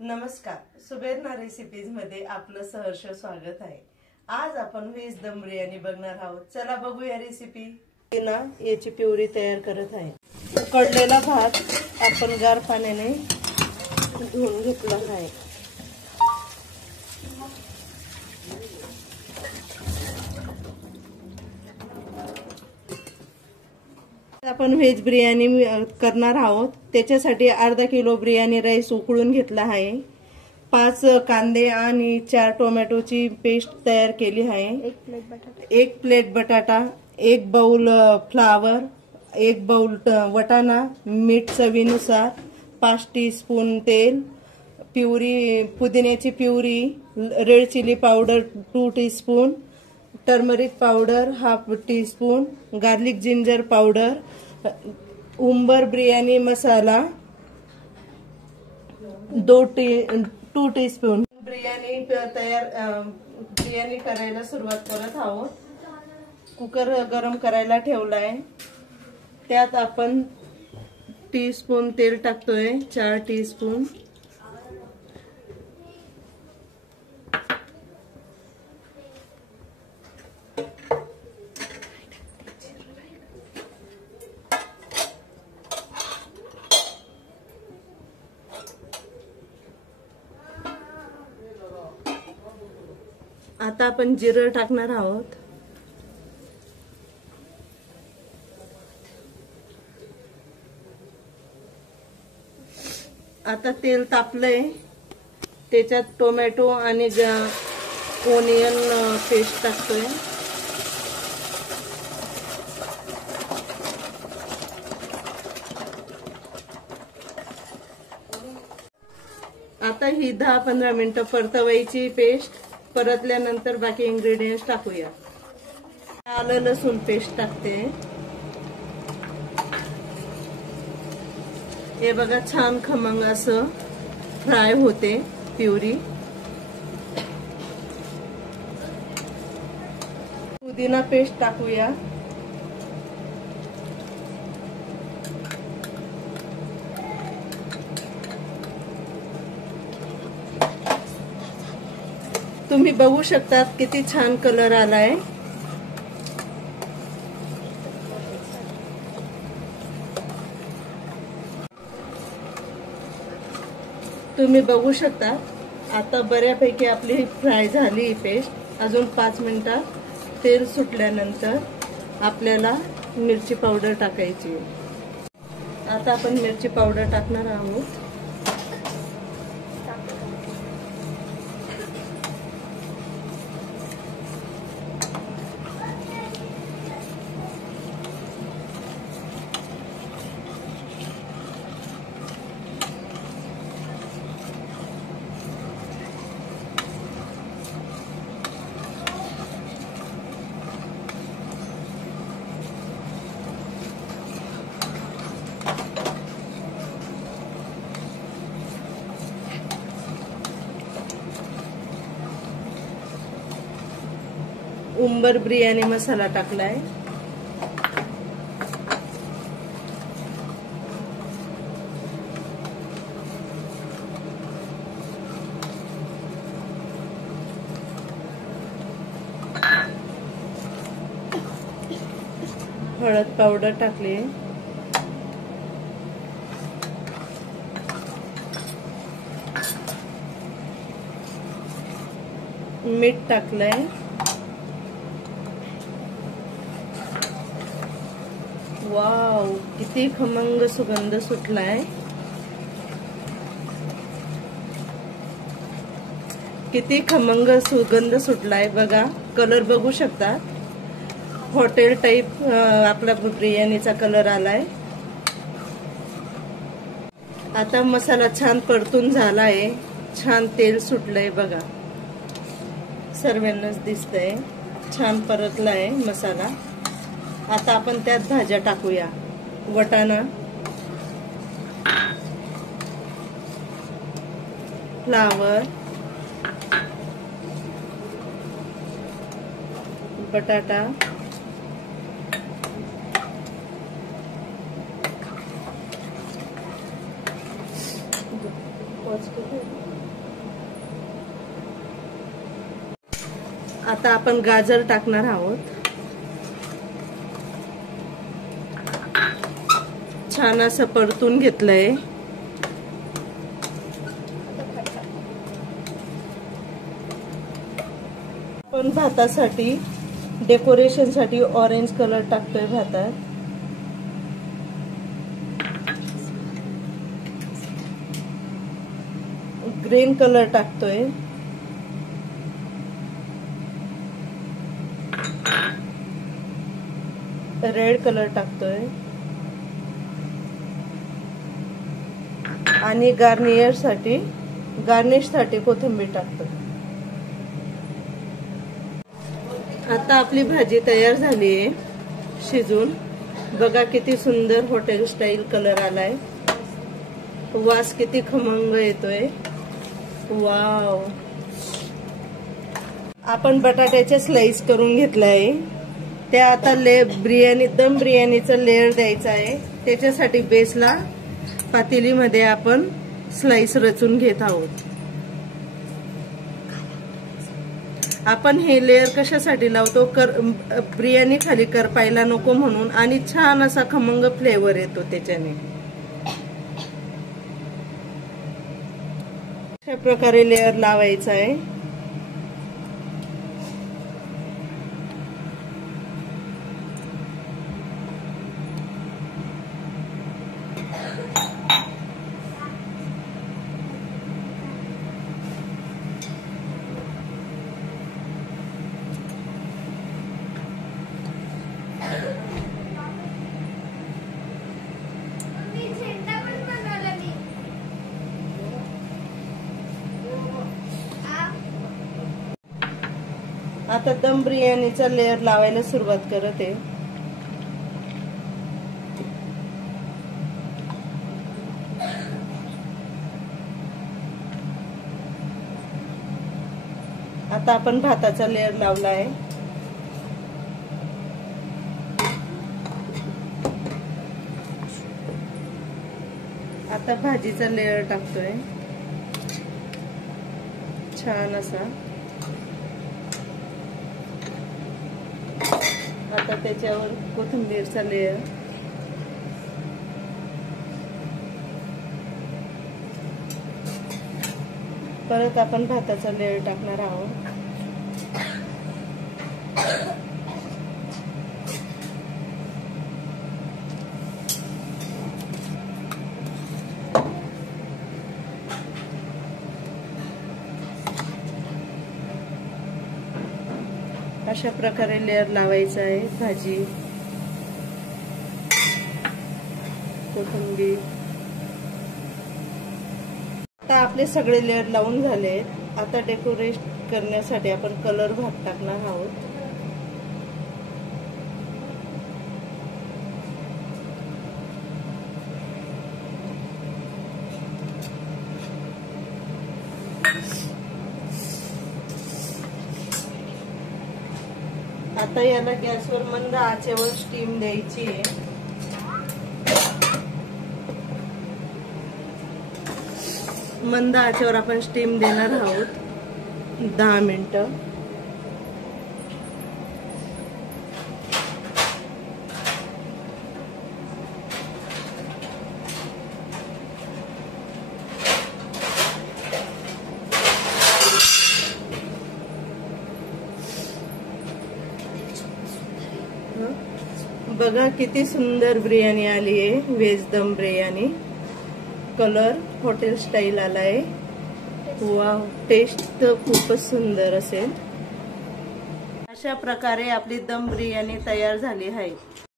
नमस्कार, सुबेरना रेसिपीज मध्ये आपलं सहर्ष स्वागत आहे। आज आपण व्हेज दम बिर्याणी बघणार आहोत। चला बघूया रेसिपी। ना याची प्युरी तयार करत आहे। उकडलेला भात आपण गार पाण्याने धुवून घेतला आहे। आपण व्हेज बिर्याणी करणार आहोत। त्याच्यासाठी अर्धा किलो बिर्याणी राईस उकळून घेतला आहे। 5 कांदे आणि 4 टोमॅटोची पेस्ट तयार केली आहे। 1 प्लेट बटाटा, 1 बाउल फ्लावर, 1 बाउल वटाणा, मीठ चवीनुसार, 5 टीस्पून तेल, प्युरी पुदिन्याची puree, red chilli powder 2 teaspoon, turmeric powder 1/2 teaspoon, garlic ginger powder, उंबर बिर्याणी मसाला 2 टीस्पून। बिर्याणी करायला सुरुवात करत आहोत। कुकर गरम करायला ठेवलाय। त्यात आपण टीस्पून तेल टाकतोय, 4 टीस्पून। आता आपण जिरं टाकणार आहोत। आता तेल तापलंय, त्याच्यात टोमॅटो आणि ओनियन पेस्ट टाकतोय। आता ही 10-15 मिनिटं परतवायची पेस्ट। परतल्यानंतर बाकी इंग्रेडियंट्स टाकूया। आलं लसूण पेस्ट टाकते। हे बघा छान खमंग असं फ्राय होते प्युरी। पुदिना पेस्ट टाकूया। तुम्ही बघू शकता किती छान कलर आलाय। तुम्ही बघू शकता आता बऱ्यापैकी आपली फ्राय झाली पेस्ट। अजून 5 मिनिटं तेल सुटल्यानंतर आपल्याला मिरची पावडर टाकायची। आता आपण मिरची पावडर टाकणार आहोत। उंबर बिर्याणी मसाला टाकलाय। हळद पावडर टाकली, मीठ टाकलंय। वाव, किती खमंग सुगंध सुटलाय। किती खमंग सुगंध सुटलाय बघा। कलर बघू शकता, हॉटेल टाइप आपला बिर्याणीचा कलर आलाय। आता मसाला छान परतून झालाय, छान तेल सुटलंय बघा, सर्वांनाच दिसतंय। छान परतलाय मसाला। आता आपण त्यात भाज्या टाकूया। वटाणा, फ्लावर, बटाटा, आता आपण गाजर टाकणार आहोत. छान असं परतून घेतलंय. आपण भातासाठी डेकोरेशन साठी ऑरेंज कलर टाकतोय भातात. ग्रीन कलर टाकतोय. रेड कलर टाकतोय आणि गार्निश साठी कोथिंबीर टाकतोय. आता आपली भाजी तयार झाली आहे शिजून. बघा किती सुंदर हॉटेल स्टाईल कलर आलाय. वास किती खमंग येतोय. वाव. आपण बटाट्याचे स्लाइस करून घेतलाय. त्या आता दम बिर्याणीचं लेअर द्यायचं आहे. त्याच्यासाठी बेसला पातेलीमध्ये आपण स्लाइस रचून घेत आहोत. आपण हे लेअर कशासाठी लावतो, बिर्याणी खाली करपायला नको म्हणून, आणि छान असा खमंग फ्लेवर येतो त्याच्याने. अशा प्रकारे लेअर लावायचा आहे. आता दम बिर्याणीचा लेअर लावायला सुरुवात करत आहे. आता आपण भाताचा लेअर लावला आहे. आता भाजीचा लेअर टाकतोय छान असा. आता त्याच्यावर कोथिंबीरचा लेअर. परत आपण भाताचा लेअर टाकणार आहोत. अशा प्रकारे लेअर लावायचा आहे. भाजी, कोथिंबीर. आता आपले सगळे लेअर लावून झाले. आता डेकोरेट करण्यासाठी आपण कलर भात टाकणार आहोत. आता याला गॅसवर मंद आचेवर स्टीम द्यायची आहे. मंद आचेवर आपण स्टीम देणार आहोत 10 मिनिटं. बघा किती सुंदर बिर्याणी आली आहे. व्हेज दम बिर्याणी. कलर हॉटेल स्टाईल आलाय. वाव. टेस्ट तर खूपच सुंदर असेल. अशा प्रकारे आपली दम बिर्याणी तयार झाली आहे.